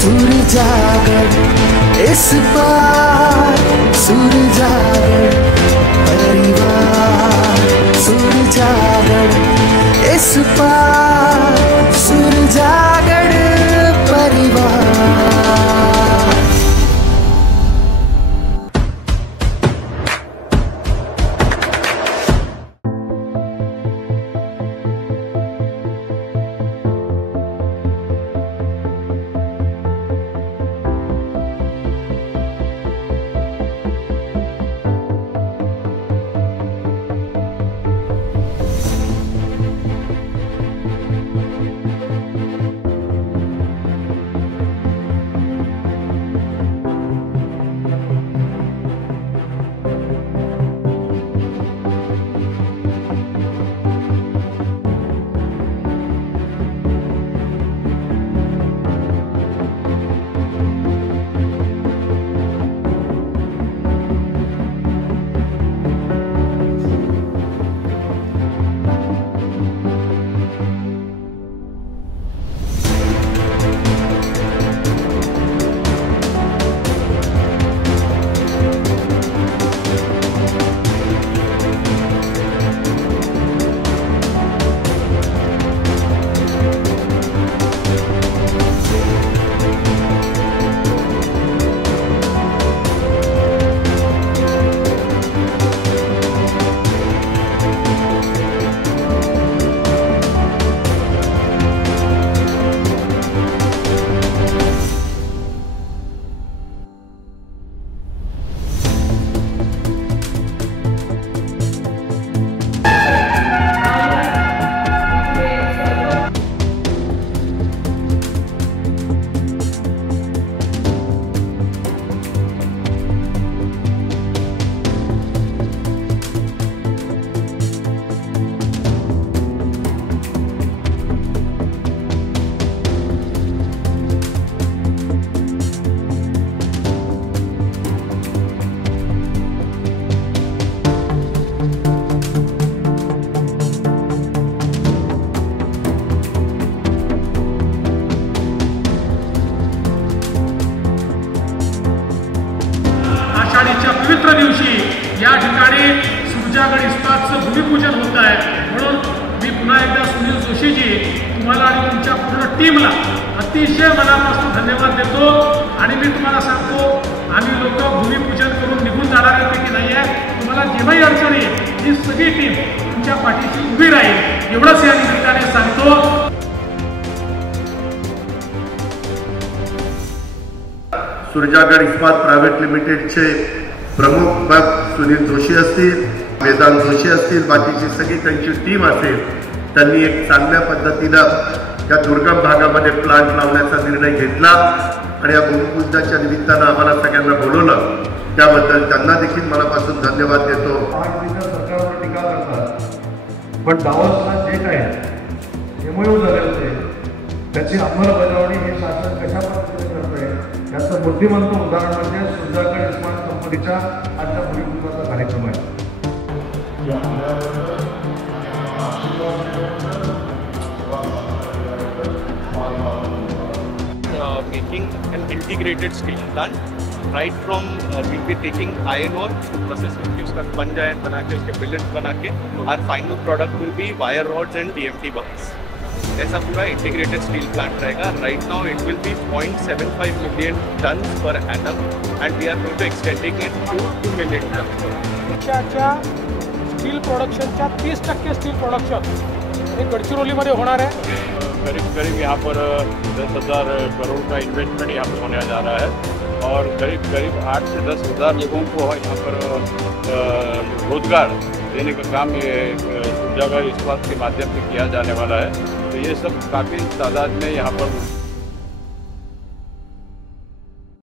सूरजागढ़ इस पार, सूरजागढ़ परिवार, सूरजागढ़ इस पार, सूरजागढ़ परिवार। पवित्र दिवशी या ठिकाणी सूरजागढ़ इस्पातचं भूमिपूजन होत आहे। म्हणून मी पुन्हा एकदा सुनील जोशीजी तुम्हाला आणि तुमच्या पूर्ण टीमला अतिशय मनापासून धन्यवाद देतो। आणि मी तुम्हाला सांगतो, आम्ही लोक भूमिपूजन करून निघून जाणाऱ्यांपैकी नाही आहे। तुम्हाला जेव्हाही अडचण येईल ही सगळी टीम तुमच्या पाठीशी उभी राहील, एवढंच या निमित्ताने सांगतो। सूरजागढ़ इस्पात प्रायव्हेट लिमिटेडचे प्रमुख सुनील जोशी असतील, वेदांत जोशी असतील, बाकीची सगळी त्यांची टीम असेल, त्यांनी एक चांगल्या पद्धतीनं या दुर्गम भागामध्ये प्लांट लावण्याचा निर्णय घेतला आणि या भूमिपूजनाच्या निमित्तानं आम्हाला सगळ्यांना बोलवलं, त्याबद्दल त्यांना देखील मनापासून धन्यवाद देतो। सरकारवर टीका करतात, पण दावोसला जे काही एमओयू झाले होते त्याची अंमलबजावणी हे शासन कशा पद्धतीने करतंय याचं बुद्धिमंत उदाहरण म्हणजे सूरजागढ़ इस्पात कंपनीच्या आजच्या भूमिपूजनाचा कार्यक्रम आहे। Making an integrated steel plant, right from we'll be taking iron ore to process it, उसका स्पंज आयन बना के उसके बिलेट बना के our final product will be wire rods and TMT bars। ऐसा पूरा इंटीग्रेटेड स्टील प्लांट रहेगा। Right now it will be 0.75 million ton per annum and we are going to extending it to 2 million ton. देशाच्या steel प्रोडक्शनच्या 30% steel production हे गडचिरोलीमध्ये होणार आहे। करीब यहाँ पर 10,000 करोड़ का इन्वेस्टमेंट यहाँ पर होने जा रहा है और करीब 8 से 10,000 लोगों को यहाँ पर रोजगार देने का काम ये सूरजागढ़ इस्पात के माध्यम से किया जाने वाला है। तो ये सब काफ़ी तादाद में यहाँ पर